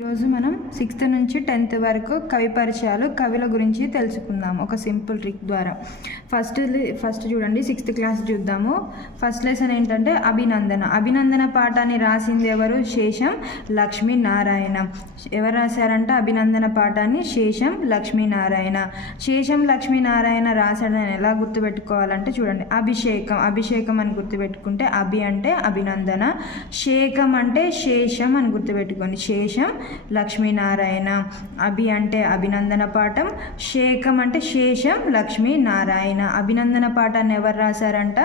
ఈరోజు మనం 6th నుంచి 10th వరకు కవి పరిచయాలు కవుల గురించి తెలుసుకుందాం ఒక సింపుల్ ట్రిక్ ద్వారా. ఫస్ట్ చూడండి 6th క్లాస్ చూద్దాము. ఫస్ట్ లెసన్ ఏంటంటే అభినందన పాఠాన్ని రాసింది ఎవరు? శేషం లక్ష్మీనారాయణ. ఎవరు రాశారంటే అభినందన పాఠాన్ని? శేషం లక్ష్మీనారాయణ రాశాడని ఎలా గుర్తుపెట్టుకోవాలంటే చూడండి, అభిషేకం అని గుర్తుపెట్టుకుంటే అభి అంటే అభినందన, శేఖం అంటే శేషం అని గుర్తుపెట్టుకోండి. శేషం లక్ష్మీనారాయణ. అభి అంటే అభినందన పాఠం, శేఖం అంటే శేషం లక్ష్మీనారాయణ. అభినందన పాఠాన్ని ఎవరు రాశారంట?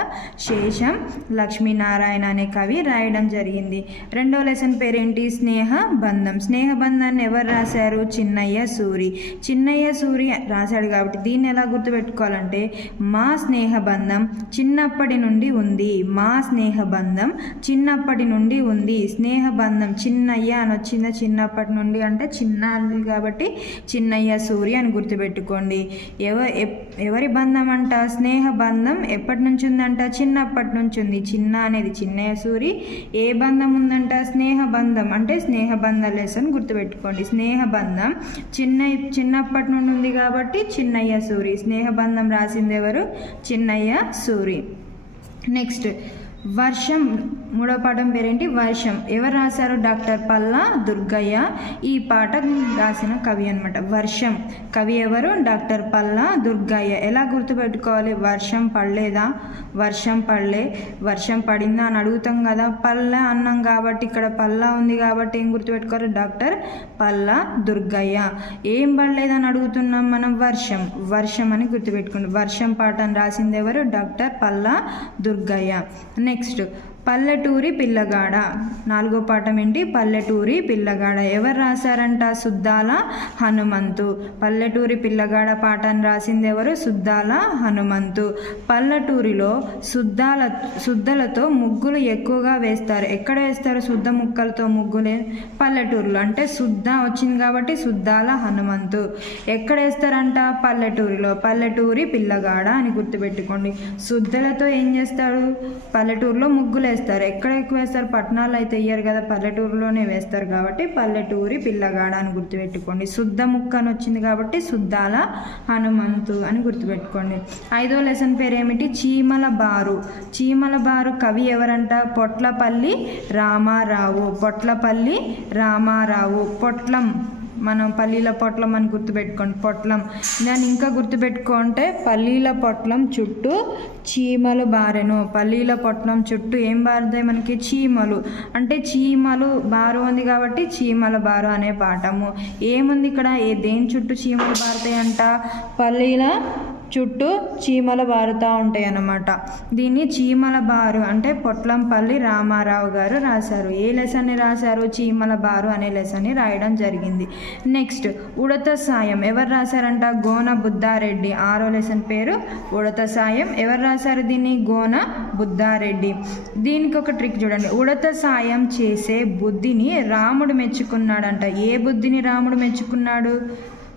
శేషం లక్ష్మీనారాయణ అనే కవి రాయడం జరిగింది. రెండో లెసన్ పేరేంటి? స్నేహబంధాన్ని ఎవరు రాశారు? చిన్నయ్య సూరి రాశాడు కాబట్టి దీన్ని ఎలా గుర్తుపెట్టుకోవాలంటే మా స్నేహబంధం చిన్నప్పటి నుండి ఉంది. స్నేహబంధం చిన్నయ్య అని వచ్చింది. చిన్నప్పటి నుండి అంటే చిన్న కాబట్టి చిన్నయ్య సూరి అని గుర్తుపెట్టుకోండి. ఎవరి బంధం అంట? స్నేహబంధం ఎప్పటి నుంచి ఉందంట? చిన్నప్పటి నుంచి ఉంది. చిన్న అనేది చిన్నయ్య సూరి. ఏ బంధం ఉందంట? స్నేహబంధం అంటే స్నేహబంధ లెసన్ గుర్తుపెట్టుకోండి. స్నేహబంధం చిన్నప్పటి నుండి ఉంది కాబట్టి చిన్నయ్య సూరి. స్నేహబంధం రాసింది ఎవరు? చిన్నయ్య సూరి. నెక్స్ట్ వర్షం. మూడో పాఠం పేరేంటి? వర్షం. ఎవరు రాశారు? డాక్టర్ పల్లా దుర్గయ్య. ఈ పాఠం రాసిన కవి అనమాట. వర్షం కవి ఎవరు? డాక్టర్ పల్లా దుర్గయ్య. ఎలా గుర్తుపెట్టుకోవాలి? వర్షం పడలేదా? వర్షం పడిందా అని అడుగుతాం కదా. పల్లా అన్నాం కాబట్టి ఇక్కడ పల్లా ఉంది కాబట్టి ఏం గుర్తుపెట్టుకోవాలి? డాక్టర్ పల్లా దుర్గయ్య. ఏం పడలేదని అడుగుతున్నాం మనం? వర్షం అని గుర్తుపెట్టుకోండి. వర్షం పాఠం రాసింది ఎవరు? డాక్టర్ పల్లా దుర్గయ్య. నెక్స్ట్ పల్లెటూరి పిల్లగాడ. నాలుగో పాఠం ఏంటి? పల్లెటూరి పిల్లగాడ. ఎవరు రాశారంట? సుద్దాల హనుమంతు. పల్లెటూరి పిల్లగాడ పాఠాన్ని రాసింది ఎవరు? సుద్దాల హనుమంతు. పల్లెటూరిలో సుద్దలతో ముగ్గులు ఎక్కువగా వేస్తారు. ఎక్కడ వేస్తారు శుద్ధ ముక్కలతో ముగ్గులే? పల్లెటూరులో. అంటే శుద్ధ వచ్చింది కాబట్టి సుద్దాల హనుమంతు. ఎక్కడ వేస్తారంట? పల్లెటూరిలో. పల్లెటూరి పిల్లగాడ అని గుర్తుపెట్టుకోండి. శుద్ధలతో ఏం చేస్తాడు? పల్లెటూరులో ముగ్గులు వేస్తారు. ఎక్కడ ఎక్కువ వేస్తారు? పట్టణాల్లో అయితే వేయరు కదా, పల్లెటూరులోనే వేస్తారు కాబట్టి పల్లెటూరి పిల్లగాడ అని గుర్తుపెట్టుకోండి. శుద్ధ ముక్క అని వచ్చింది కాబట్టి శుద్ధాల హనుమంతు అని గుర్తుపెట్టుకోండి. ఐదో లెసన్ పేరు ఏమిటి? చీమల బారు కవి ఎవరంట? పొట్లపల్లి రామారావు. పొట్లం మనం పల్లీల పొట్లం అని గుర్తుపెట్టుకోండి. పొట్లం. దాన్ని ఇంకా గుర్తుపెట్టుకుంటే పల్లీల పొట్లం చుట్టూ చీమలు బారెను. పల్లీల పొట్లం చుట్టూ ఏం బారుతాయి మనకి? చీమలు. అంటే చీమలు బారు ఉంది కాబట్టి చీమల బారు అనే పాఠము. ఏముంది ఇక్కడ? దేని చుట్టూ చీమలు బారుతాయి అంట? పల్లీల చుట్టూ చీమలు బారుతూ ఉంటాయి అన్నమాట. దీన్ని చీమల బారు అంటే పొట్లంపల్లి రామారావు గారు రాశారు. ఏ లెసన్ని రాశారు? చీమల బారు అనే లెసన్ని రాయడం జరిగింది. నెక్స్ట్ ఉడత సాయం. ఎవరు రాశారంట? గోన బుద్ధారెడ్డి. ఆరో లెసన్ పేరు ఉడత సాయం. ఎవరు రాశారు దీన్ని? గోన బుద్ధారెడ్డి. దీనికి ఒక ట్రిక్ చూడండి. ఉడత సాయం చేసే బుద్ధిని రాముడు మెచ్చుకున్నాడంట. ఏ బుద్ధిని రాముడు మెచ్చుకున్నాడు?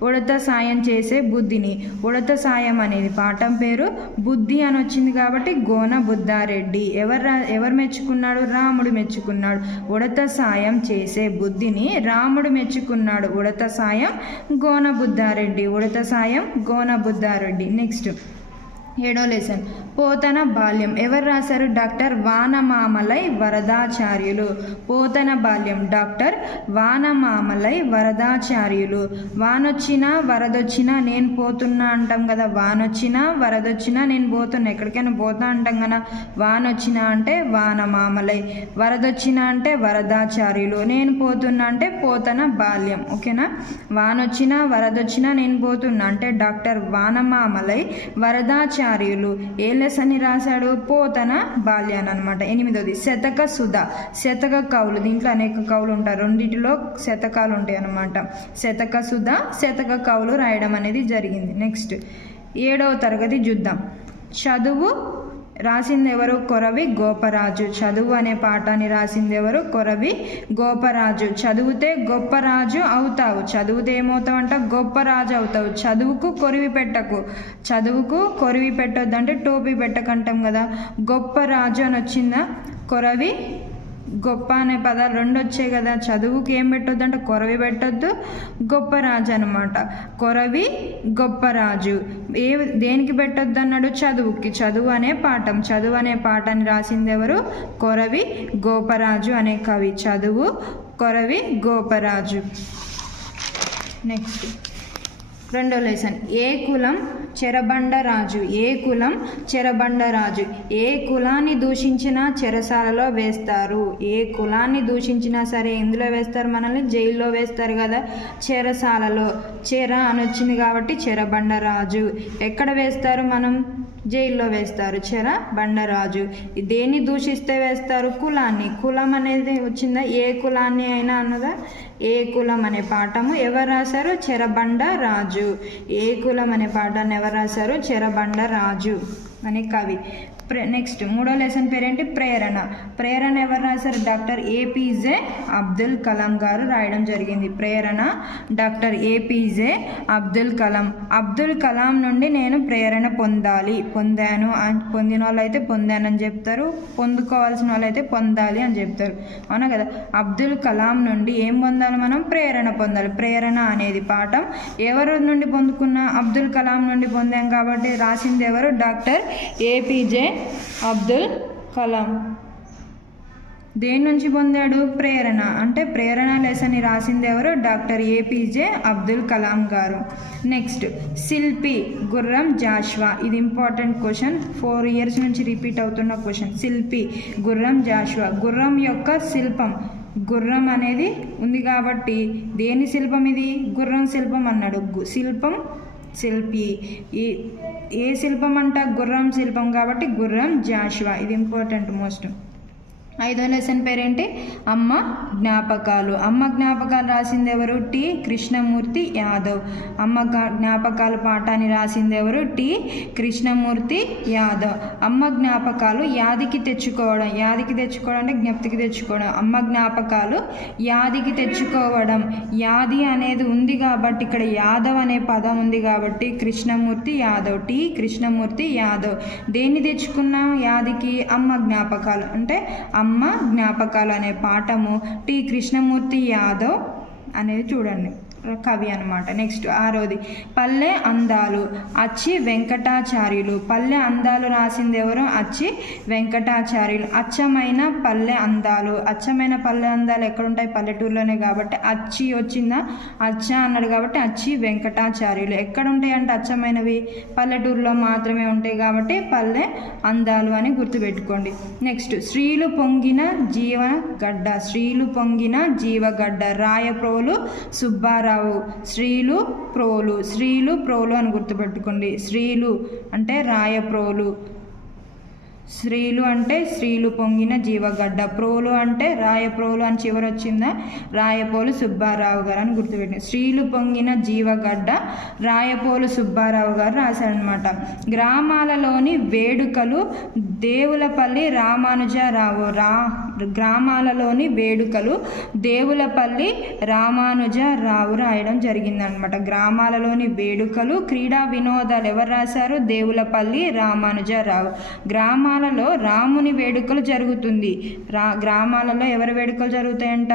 ఉడత సాయం చేసే బుద్ధిని. ఉడత సాయం అనేది పాఠం పేరు. బుద్ధి అని వచ్చింది కాబట్టి గోన బుద్ధారెడ్డి. ఎవరు మెచ్చుకున్నాడు? రాముడు మెచ్చుకున్నాడు. ఉడత సాయం చేసే బుద్ధిని రాముడు మెచ్చుకున్నాడు. ఉడత సాయం గోన బుద్ధారెడ్డి. నెక్స్ట్ ఏడో లెసన్ పోతన బాల్యం. ఎవరు రాశారు? డాక్టర్ వానమామలై వరదాచార్యులు. పోతన బాల్యం డాక్టర్ వానమామలై వరదాచార్యులు. వానొచ్చినా వరదొచ్చినా నేను పోతున్నా అంటాం కదా. వానొచ్చినా వరదొచ్చినా నేను పోతున్నా, ఎక్కడికైనా పోతా అంటాం కదా. వానొచ్చినా అంటే వానమామలై, వరదొచ్చినా అంటే వరదాచార్యులు, నేను పోతున్నా అంటే పోతన బాల్యం. ఓకేనా? వానొచ్చినా వరదొచ్చినా నేను పోతున్నా అంటే డాక్టర్ వానమామలై వరదాచార్యులు. ఏ లెసన్ని రాశాడు? పోతన బాల్యాన్ని అనమాట. ఎనిమిదోది శతక కవులు. దీంట్లో అనేక కవులు ఉంటారు. రెండిటిలో శతకాలు ఉంటాయి అన్నమాట. శతక కవులు రాయడం అనేది జరిగింది. నెక్స్ట్ 7వ తరగతి చూద్దాం. చదువు రాసింది ఎవరు? కొరవి గోపరాజు. చదువు అనే పాఠాన్ని రాసింది ఎవరు? కొరవి గోపరాజు. చదివితే గొప్ప రాజు అవుతావు. చదివితే ఏమవుతావు అంట? గొప్ప రాజు అవుతావు. చదువుకు కొరివి పెట్టొద్దు అంటే టోపీ పెట్టకంటాం కదా. గొప్ప రాజు అని వచ్చిందా? కొరవి గొప్ప అనే పదాలు రెండు వచ్చాయి కదా. చదువుకి ఏం పెట్టొద్దు అంటే కొరవి పెట్టొద్దు, గొప్ప రాజు అనమాట. కొరవి గొప్ప రాజు. దేనికి పెట్టొద్దు అన్నాడు? చదువుకి. చదువు అనే పాఠం. చదువు అనే పాఠాన్ని రాసింది ఎవరు? కొరవి గోపరాజు అనే కవి. చదువు కొరవి గోపరాజు. నెక్స్ట్ రెండో లెసన్. ఏ కులం చెరబండరాజు. ఏ కులం చెరబండరాజు. ఏ కులాన్ని దూషించినా చెరసాలలో వేస్తారు. ఏ కులాన్ని దూషించినా సరే ఎందులో వేస్తారు? మనల్ని జైల్లో వేస్తారు కదా, చెరసాలలో. చెర అని వచ్చింది కాబట్టి చెరబండరాజు. ఎక్కడ వేస్తారు? మనం జైల్లో వేస్తారు. చెర బండరాజు. దేన్ని దూషిస్తే వేస్తారు? కులాన్ని. కులం అనేది వచ్చిందా? ఏ కులాన్ని అయినా అన్నదా? ఏ కులం అనే పాఠము ఎవరు రాశారు? చెరబండరాజు. ఏ కులం అనే పాఠాన్ని ఎవరు రాశారు? చెరబండరాజు అనే కవి. నెక్స్ట్ మూడో లెసన్ పేరేంటి? ప్రేరణ. ప్రేరణ ఎవరు రాశారు? డాక్టర్ ఏపీజే అబ్దుల్ కలాం గారు రాయడం జరిగింది. ప్రేరణ డాక్టర్ ఏపీజే అబ్దుల్ కలాం. అబ్దుల్ కలాం నుండి నేను ప్రేరణ పొందాను. పొందిన వాళ్ళు అయితే పొందానని చెప్తారు, పొందుకోవాల్సిన వాళ్ళు అయితే పొందాలి అని చెప్తారు. అవునా కదా. అబ్దుల్ కలాం నుండి ఏం పొందాలి మనం? ప్రేరణ పొందాలి. ప్రేరణ అనేది పాఠం ఎవరి నుండి పొందుకున్నా? అబ్దుల్ కలాం నుండి పొందాం కాబట్టి రాసింది ఎవరు? Doctor APJ Abdul Kalam. దేని నుంచి పొందాడు? ప్రేరణ. అంటే ప్రేరణ లెసన్ని రాసింది ఎవరు? డాక్టర్ ఏపీజే అబ్దుల్ కలాం గారు. నెక్స్ట్ శిల్పి గుర్రం జాషువా. ఇది ఇంపార్టెంట్ క్వశ్చన్, 4 years నుంచి రిపీట్ అవుతున్న క్వశ్చన్. శిల్పి గుర్రం జాషువా. గుర్రం యొక్క శిల్పం. గుర్రం అనేది ఉంది కాబట్టి దేని శిల్పం ఇది? గుర్రం శిల్పం అన్నాడు. శిల్పం శిల్పి. ఏ శిల్పం అంట? గుర్రం శిల్పం కాబట్టి గుర్రం జాషువా. ఇది ఇంపార్టెంట్ మోస్ట్. ఐదో లెసన్ పేరేంటి? అమ్మ జ్ఞాపకాలు. అమ్మ జ్ఞాపకాలు రాసింది ఎవరు? టి కృష్ణమూర్తి యాదవ్. అమ్మ జ్ఞాపకాలు పాఠాన్ని రాసింది ఎవరు? టి కృష్ణమూర్తి యాదవ్. అమ్మ జ్ఞాపకాలు యాదికి తెచ్చుకోవడం. యాదికి తెచ్చుకోవడం అంటే జ్ఞప్తికి తెచ్చుకోవడం. అమ్మ జ్ఞాపకాలు యాదికి తెచ్చుకోవడం. యాది అనేది ఉంది కాబట్టి ఇక్కడ యాదవ్ అనే పదం ఉంది కాబట్టి కృష్ణమూర్తి యాదవ్. టి కృష్ణమూర్తి యాదవ్. దేన్ని తెచ్చుకున్నాం యాదికి? అమ్మ జ్ఞాపకాలు. అంటే అమ్మ జ్ఞాపకాలు అనే పాఠము టి కృష్ణమూర్తి యాదవ్ అనేది చూడండి కవి అనమాట. నెక్స్ట్ ఆరోది పల్లె అందాలు. అచ్చి వెంకటాచార్యులు. పల్లె అందాలు రాసింది ఎవరు? అచ్చి వెంకటాచార్యులు. అచ్చమైన పల్లె అందాలు. అచ్చమైన పల్లె అందాలు ఎక్కడుంటాయి? పల్లెటూరులోనే కాబట్టి అచ్చి వచ్చిందా? అచ్చ అన్నాడు కాబట్టి అచ్చి వెంకటాచార్యులు. ఎక్కడుంటాయి అంటే అచ్చమైనవి పల్లెటూరులో మాత్రమే ఉంటాయి కాబట్టి పల్లె అందాలు అని గుర్తుపెట్టుకోండి. నెక్స్ట్ శ్రీలు పొంగిన జీవగడ్డ. శ్రీలు పొంగిన జీవగడ్డ. రాయప్రోలు సుబ్బారావు. శ్రీలు ప్రోలు. శ్రీలు ప్రోలు అని గుర్తుపెట్టుకోండి. శ్రీలు అంటే రాయప్రోలు. శ్రీలు అంటే శ్రీలు పొంగిన జీవగడ్డ. ప్రోలు అంటే రాయప్రోలు అని చివరి వచ్చిందా? రాయపోలు సుబ్బారావు గారు అని గుర్తుపెట్టింది. శ్రీలు పొంగిన జీవగడ్డ రాయపోలు సుబ్బారావు గారు రాశారనమాట. గ్రామాలలోని వేడుకలు దేవులపల్లి రామానుజరావు. గ్రామాలలోని వేడుకలు దేవులపల్లి రామానుజరావు రాయడం జరిగిందనమాట. గ్రామాలలోని వేడుకలు క్రీడా వినోదాలు ఎవరు రాశారు? దేవులపల్లి రామానుజరావు. గ్రామాలలో రాముని వేడుకలు జరుగుతుంది. గ్రామాలలో ఎవరి వేడుకలు జరుగుతాయంట?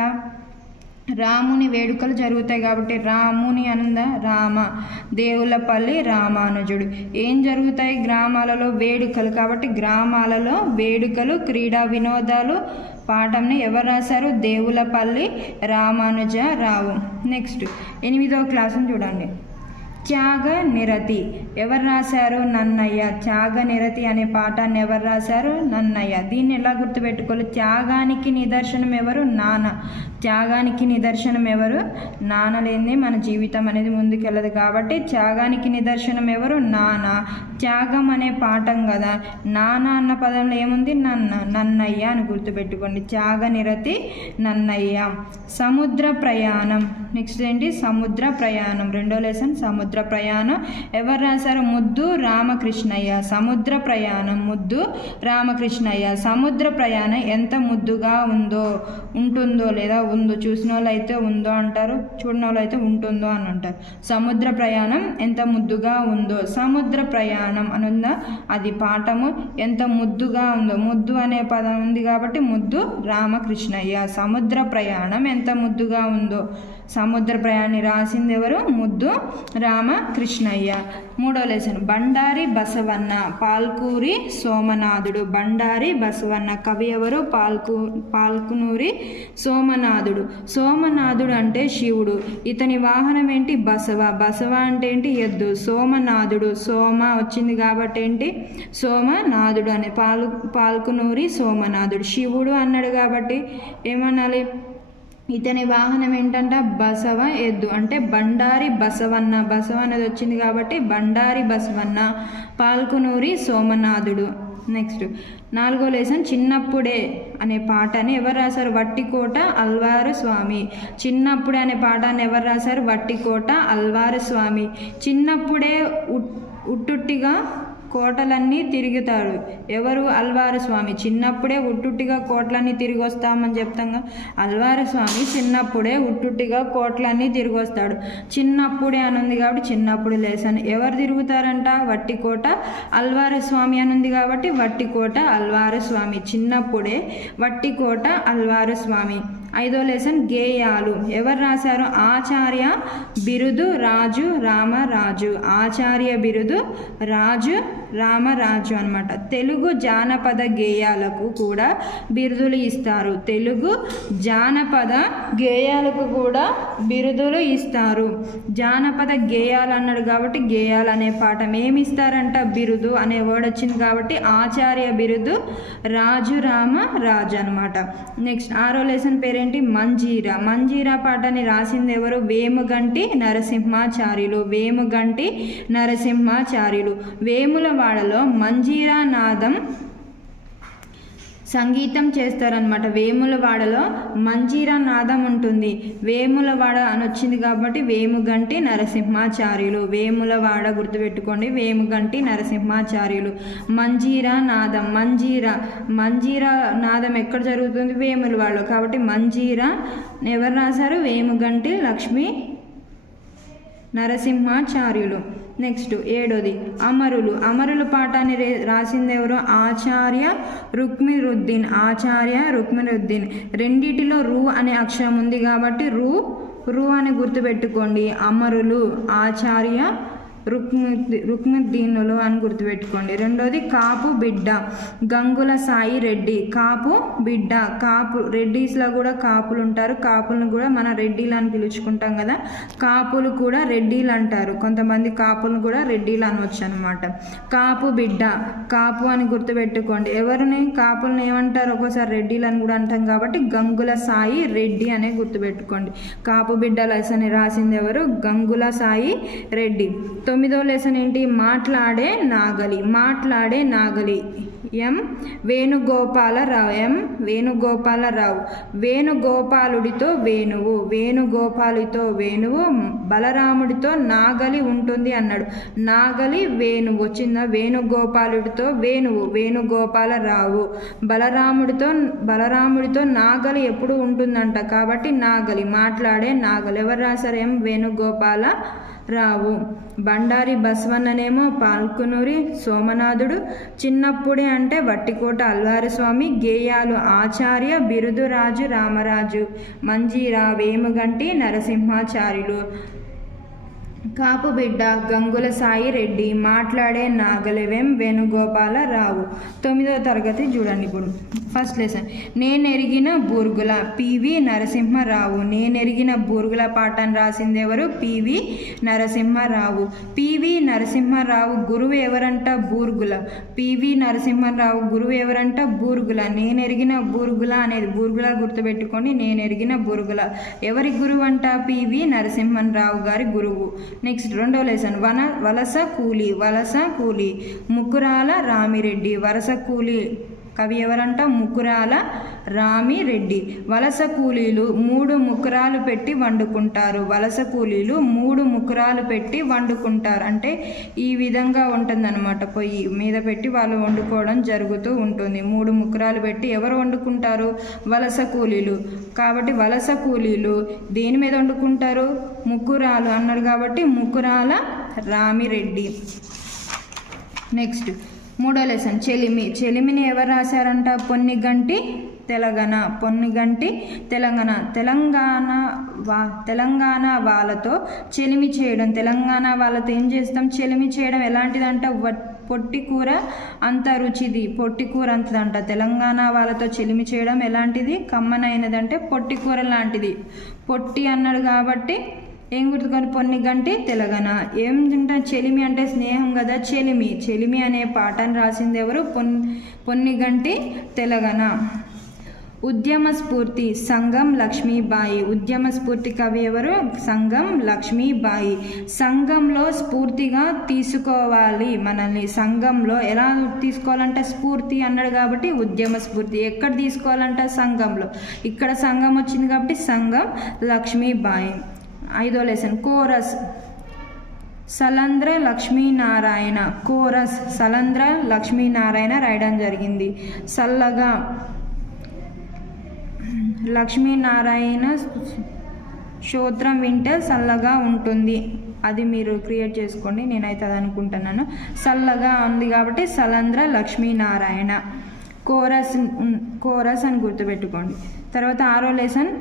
రాముని వేడుకలు జరుగుతాయి కాబట్టి రాముని అనంద రామ. దేవులపల్లి రామానుజుడు. ఏం జరుగుతాయి గ్రామాలలో? వేడుకలు కాబట్టి గ్రామాలలో వేడుకలు క్రీడా వినోదాలు పాఠంని ఎవరు రాశారు? దేవులపల్లి రామానుజరావు. నెక్స్ట్ 8వ క్లాసుని చూడండి. త్యాగ నిరతి ఎవరు రాశారు? నన్నయ్య. త్యాగ నిరతి అనే పాఠాన్ని ఎవరు రాశారు? నన్నయ్య. దీన్ని ఎలా గుర్తుపెట్టుకోవాలి? త్యాగానికి నిదర్శనం ఎవరు? నాన్న. త్యాగానికి నిదర్శనం ఎవరు? నాన్న లేనిదే మన జీవితం అనేది ముందుకెళ్ళదు కాబట్టి త్యాగానికి నిదర్శనం ఎవరు? నాన్న. త్యాగం అనే పాఠం కదా. నాన్న అన్న పదంలో ఏముంది? నన్నయ్య అని గుర్తుపెట్టుకోండి. త్యాగ నిరతి నన్నయ్య. సముద్ర ప్రయాణం. నెక్స్ట్ ఏంటి సముద్ర ప్రయాణం, రెండో లెసన్ సముద్ర ప్రయాణం. ఎవరు రాశారు? ముద్దు రామకృష్ణయ్య. సముద్ర ప్రయాణం ముద్దు రామకృష్ణయ్య. సముద్ర ప్రయాణం ఎంత ముద్దుగా ఉంటుందో లేదా ఉందో, చూసిన వాళ్ళు అయితే ఉందో అంటారు, చూడని వాళ్ళు అయితే ఉంటుందో అని అంటారు. సముద్ర ప్రయాణం ఎంత ముద్దుగా ఉందో. సముద్ర ప్రయాణం అనుందా, అది పాఠము. ఎంత ముద్దుగా ఉందో, ముద్దు అనే పదం ఉంది కాబట్టి ముద్దు రామకృష్ణయ్య. సముద్ర ప్రయాణం ఎంత ముద్దుగా ఉందో. సముద్ర ప్రయాణి రాసింది ఎవరు? ముద్దు రామకృష్ణయ్య. మూడో లెసన్ బండారి బసవన్న, పాల్కూరి సోమనాథుడు. బండారి బసవన్న కవి ఎవరు? పాల్కునూరి సోమనాథుడు. సోమనాథుడు అంటే శివుడు. ఇతని వాహనం ఏంటి? బసవ. బసవ అంటే ఏంటి? ఎద్దు. సోమనాథుడు, సోమ వచ్చింది కాబట్టి ఏంటి? సోమనాథుడు అని. పాల్కునూరి సోమనాథుడు శివుడు అన్నాడు కాబట్టి ఏమనాలి? ఇతని వాహనం ఏంటంట? బసవ, ఎద్దు. అంటే బండారి బసవన్న, బసవ అనేది వచ్చింది కాబట్టి బండారి బసవన్న, పాల్కునూరి సోమనాథుడు. నెక్స్ట్ నాలుగో లెసన్ చిన్నప్పుడే అనే పాటని ఎవరు రాశారు? వట్టికోట అల్వారు స్వామి. చిన్నప్పుడే అనే పాఠాన్ని ఎవరు రాశారు? వట్టికోట అల్వారు స్వామి. చిన్నప్పుడే ఉట్టుట్టిగా కోటలన్నీ తిరుగుతాడు ఎవరు? అల్వారు స్వామి. చిన్నప్పుడే ఉట్టుట్టిగా కోటలన్నీ తిరిగి వస్తామని చెప్తాంగా, అల్వారు స్వామి చిన్నప్పుడే ఉట్టుట్టిగా కోటలన్నీ తిరిగి వస్తాడు. చిన్నప్పుడే అని ఉంది కాబట్టి చిన్నప్పుడు లెసన్. ఎవరు తిరుగుతారంట? వట్టికోట అల్వారు స్వామి అని ఉంది కాబట్టి వట్టికోట అల్వారు స్వామి. చిన్నప్పుడే వట్టికోట అల్వారు స్వామి. ఐదో లెసన్ గేయాలు. ఎవరు రాశారు? ఆచార్య బిరుదు రాజు రామరాజు. ఆచార్య బిరుదు రాజు రామరాజు అనమాట. తెలుగు జానపద గేయాలకు కూడా బిరుదులు ఇస్తారు. తెలుగు జానపద గేయాలకు కూడా బిరుదులు ఇస్తారు. జానపద గేయాలు అన్నాడు కాబట్టి గేయాలు అనే పాఠం ఏమి ఇస్తారంట? బిరుదు అనే వర్డ్ వచ్చింది కాబట్టి ఆచార్య బిరుదు రాజు రామరాజు అనమాట. నెక్స్ట్ ఆరో లెసన్ పేరేంటి? మంజీరా. మంజీరా పాఠాన్ని రాసింది ఎవరు? వేముగంటి నరసింహాచార్యులు. వేముగంటి నరసింహాచార్యులు. వేములవాడలో మంజీరా నాదం సంగీతం చేస్తారనమాట. వేములవాడలో మంజీరా నాదం ఉంటుంది. వేములవాడ అని వచ్చింది కాబట్టి వేముగంటి నరసింహాచార్యులు. వేములవాడ గుర్తుపెట్టుకోండి, వేముగంటి నరసింహాచార్యులు. మంజీరా నాదం, మంజీరా నాదం ఎక్కడ జరుగుతుంది? వేములవాడలో. కాబట్టి మంజీరా ఎవరు రాశారు? వేముగంటి లక్ష్మీ నరసింహాచార్యులు. నెక్స్ట్ ఏడోది అమరులు. అమరులు పాఠాన్ని రాసింది ఎవరు? ఆచార్య రుక్మిరుద్దీన్. ఆచార్య రుక్మిరుద్దీన్. రెండిటిలో రు అనే అక్షరం ఉంది కాబట్టి రు అని గుర్తుపెట్టుకోండి. అమరులు ఆచార్య రుక్మిద్దీనులు అని గుర్తుపెట్టుకోండి. రెండోది కాపు బిడ్డ, గంగుల సాయి రెడ్డి. కాపు బిడ్డ, కాపు రెడ్డిస్లో కూడా కాపులు ఉంటారు. కాపులను కూడా మన రెడ్డిలు అని పిలుచుకుంటాం కదా, కాపులు కూడా రెడ్డిలు అంటారు. కొంతమంది కాపులను కూడా రెడ్డిలు అనవచ్చు అనమాట. కాపు బిడ్డ, కాపు అని గుర్తుపెట్టుకోండి. ఎవరిని? కాపులను ఏమంటారు? ఒక్కోసారి రెడ్డిలు అని కూడా అంటాం కాబట్టి గంగుల సాయి రెడ్డి అనే గుర్తుపెట్టుకోండి. కాపు బిడ్డ లెసన్ రాసింది ఎవరు? గంగుల సాయి రెడ్డి. తొమ్మిదో లెసన్ ఏంటి? మాట్లాడే నాగలి. మాట్లాడే నాగలి ఎం వేణుగోపాలరావు. వేణుగోపాలుడితో వేణువు. వేణుగోపాలుడితో వేణువు. బలరాముడితో నాగలి ఉంటుంది అన్నాడు. నాగలి వేణువు వచ్చిందా? వేణుగోపాలుడితో వేణువు వేణుగోపాలరావు. బలరాముడితో నాగలి ఎప్పుడు ఉంటుందంట కాబట్టి నాగలి. మాట్లాడే నాగలి. ఎవరు రాశారు? ఎం వేణుగోపాల రావు. బండారి బసవన్ననేమో పాల్కునూరి సోమనాథుడు. చిన్నప్పుడే అంటే వట్టికోట అల్వారు స్వామి. గేయాలు ఆచార్య బిరుదు రాజు రామరాజు. మంజీరా వేముగంటి నరసింహాచార్యులు. కాపు బిడ్డ గంగుల సాయి రెడ్డి. మాట్లాడే నాగలివెం వేణుగోపాలరావు. 9వ తరగతి చూడండి. ఇప్పుడు ఫస్ట్ లెసన్ నేనెరిగిన బూర్గుల పివి నరసింహారావు. నేనెరిగిన బూర్గుల పాఠాన్ని రాసింది ఎవరు? పివి నరసింహారావు. పివి నరసింహారావు గురువు ఎవరంట? బూర్గుల. పివి నరసింహారావు గురువు ఎవరంట? బూర్గుల. నేనెరిగిన బూర్గుల అనేది బూర్గుల గుర్తుపెట్టుకొని నేనెరిగిన బూర్గుల ఎవరి గురువు అంట? పివి నరసింహారావు గారి గురువు. నెక్స్ట్ 2వ లెసన్ వలస కూలి. ముకురాల రామిరెడ్డి. వలస కూలి కవి ఎవరంట? ముకురాల రామిరెడ్డి. వలస కూలీలు 3 ముకురాలు పెట్టి వండుకుంటారు. వలస కూలీలు 3 ముకురాలు పెట్టి వండుకుంటారు అంటే ఈ విధంగా ఉంటుందన్నమాట. పొయ్యి మీద పెట్టి వాళ్ళు వండుకోవడం జరుగుతూ ఉంటుంది. 3 ముకురాలు పెట్టి ఎవరు వండుకుంటారు? వలస కూలీలు. కాబట్టి వలస కూలీలు దేని మీద వండుకుంటారు? ముకురాలు అన్నాడు కాబట్టి ముకురాల రామిరెడ్డి. నెక్స్ట్ 3వ లెసన్ చెలిమి. చెలిమిని ఎవరు రాశారంట? పొన్నిగంటి తెలంగాణ. పొన్నిగంటి తెలంగాణ వాళ్ళతో చెలిమి చేయడం. తెలంగాణ వాళ్ళతో ఏం చేస్తాం? చెలిమి చేయడం. ఎలాంటిదంట? పొట్టి కూర అంత రుచిది. పొట్టి కూర అంతదంట. తెలంగాణ వాళ్ళతో చెలిమి చేయడం ఎలాంటిది? కమ్మనైనదంటే పొట్టి కూర లాంటిది. పొట్టి అన్నాడు కాబట్టి ఏం గుర్తుకొని? పొన్నిగంటి తెలంగాణ. ఏం తింటా? చెలిమి అంటే స్నేహం కదా. చెలిమి అనే పాటను రాసింది ఎవరు? పొన్నిగంటి తెలంగాణ. ఉద్యమ స్ఫూర్తి సంగం లక్ష్మీబాయి. ఉద్యమ స్ఫూర్తి కవి ఎవరు? సంగం లక్ష్మీబాయి. సంఘంలో స్ఫూర్తిగా తీసుకోవాలి మనల్ని. సంఘంలో ఎలా తీసుకోవాలంట? స్ఫూర్తి అన్నాడు కాబట్టి ఉద్యమ స్ఫూర్తి. ఎక్కడ తీసుకోవాలంట? సంఘంలో. ఇక్కడ సంఘం వచ్చింది కాబట్టి సంగం లక్ష్మీబాయి. 5వ lesson chorus. Salandra Lakshminarayana. Chorus Salandra Lakshminarayana రాయడం జరిగింది. సల్లగా లక్ష్మీనారాయణ స్తోత్రం వింటే చల్లగా ఉంటుంది. అది మీరు క్రియేట్ చేసుకోండి. నేనైతే అది అనుకుంటున్నాను. చల్లగా ఉంది కాబట్టి సలంద్ర లక్ష్మీనారాయణ. కోరస్ అని గుర్తుపెట్టుకోండి. తర్వాత 6వ లెసన్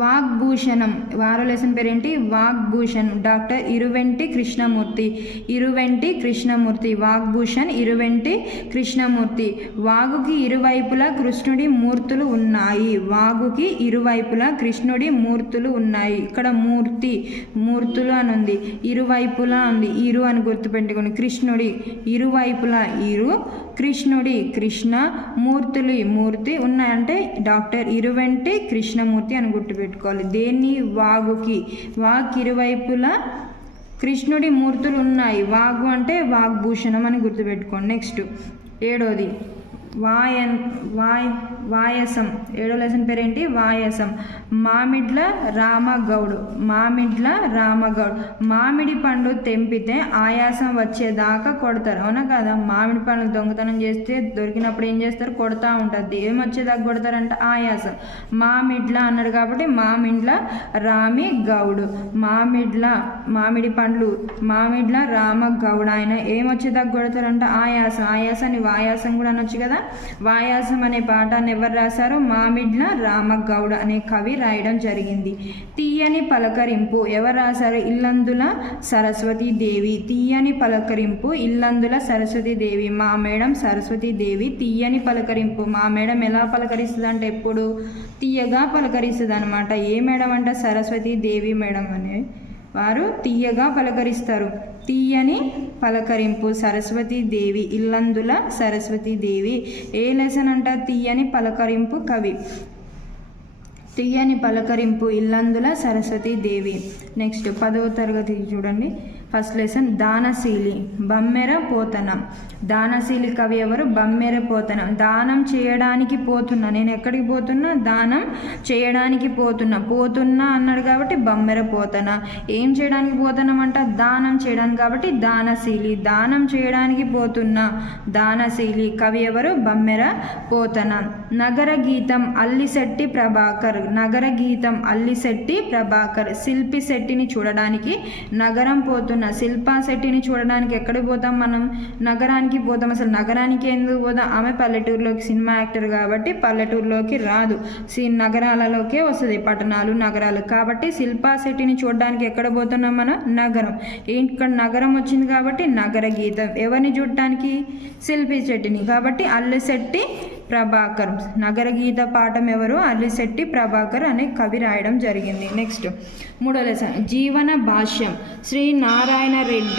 వాగ్భూషణం. 6వ లెసన్ పేరేంటి? వాగ్భూషణ్. డాక్టర్ ఇరువెంటి కృష్ణమూర్తి. వాగ్భూషణ్ ఇరువెంటి కృష్ణమూర్తి. వాగుకి ఇరువైపులా కృష్ణుడి మూర్తులు ఉన్నాయి. వాగుకి ఇరువైపులా కృష్ణుడి మూర్తులు ఉన్నాయి. ఇక్కడ మూర్తులు అని ఉంది. ఇరువైపులా ఉంది. ఇరు అని గుర్తుపెట్టుకోండి. కృష్ణుడి ఇరువైపులా ఇరు, కృష్ణుడి కృష్ణ, మూర్తి ఉన్నాయంటే డాక్టర్ ఇరువెంటి కృష్ణమూర్తి అని గుర్తుపెట్టుకోవాలి. దేన్ని? వాగుకి ఇరువైపులా కృష్ణుడి మూర్తులు ఉన్నాయి. వాగు అంటే వాగ్భూషణం అని గుర్తుపెట్టుకోండి. నెక్స్ట్ 7వది వాయసం. 7వ లెసన్ పేరేంటి? వాయసం. మామిడ్ల రామగౌడ్. మామిడి పండు తెంపితే ఆయాసం వచ్చేదాకా కొడతారు. అవునా కదా? మామిడి పండు దొంగతనం చేస్తే దొరికినప్పుడు ఏం చేస్తారు? కొడతా ఉంటుంది. ఏమొచ్చేదాకా కొడతారంట? ఆయాసం. మామిడ్ల అన్నాడు కాబట్టి మామిడ్ల రామిగౌడ్. మామిడ్ల రామగౌడ్. ఆయన ఏమొచ్చేదాకా కొడతారంట? ఆయాసం. ఆయాసాన్ని వాయాసం కూడా అనొచ్చు కదా. వాయాసం అనే పాఠాన్ని ఎవరు రాశారు? మామిడ్ల రామగౌడ్ అనే కవి రాయడం జరిగింది. తీయని పలకరింపు ఎవరు రాశారు? ఇల్లందుల సరస్వతీదేవి. తీయని పలకరింపు ఇల్లందుల సరస్వతీదేవి. మా మేడం సరస్వతీదేవి తీయని పలకరింపు. మా మేడం ఎలా పలకరిస్తుంది అంటే ఎప్పుడు తీయగా పలకరిస్తుంది అనమాట. ఏ మేడం అంటే సరస్వతీదేవి మేడం అనే వారు తీయగా పలకరిస్తారు. తీయని పలకరింపు సరస్వతీదేవి. ఇల్లందుల సరస్వతీదేవి. ఏ లెసన్ అంట? తీయని పలకరింపు కవి. తీయని పలకరింపు ఇల్లందుల సరస్వతీదేవి. నెక్స్ట్ 10వ తరగతి చూడండి. ఫస్ట్ లెసన్ దానశీలి. బమ్మెర పోతన. దానశీలి కవి ఎవరు? బమ్మెర పోతన. దానం చేయడానికి పోతున్నా. నేను ఎక్కడికి పోతున్నా? దానం చేయడానికి పోతున్నా అన్నాడు కాబట్టి బమ్మెర పోతన. ఏం చేయడానికి పోతున్నామంట? దానం చేయడానికి కాబట్టి దానశీలి. దానం చేయడానికి పోతున్నా. దానశీలి కవి ఎవరు? బమ్మెర పోతన. నగర గీతం అల్లిశెట్టి ప్రభాకర్. శిల్పి శెట్టిని చూడడానికి నగరం పోతున్నా. శిల్పా శెట్టిని చూడడానికి ఎక్కడికి పోతాం మనం? నగరానికి పోతాం. అసలు నగరానికి ఎందుకు పోతాం? ఆమె పల్లెటూరులోకి, సినిమా యాక్టర్ కాబట్టి పల్లెటూరులోకి రాదు, నగరాలలోకే వస్తుంది. పట్టణాలు, నగరాలు కాబట్టి శిల్పా శెట్టిని చూడడానికి ఎక్కడ పోతున్నాం మనం? నగరం. ఇక్కడ నగరం వచ్చింది కాబట్టి నగర గీతం. ఎవరిని చూడటానికి? శిల్పి శెట్టిని. కాబట్టి అల్లిశెట్టి ప్రభాకర్. నగర గీత పాఠం ఎవరు? అల్లిశెట్టి ప్రభాకర్ అనే కవి రాయడం జరిగింది. నెక్స్ట్ 3వ లెసన్ జీవన భాష్యం. శ్రీ నారాయణ రెడ్డి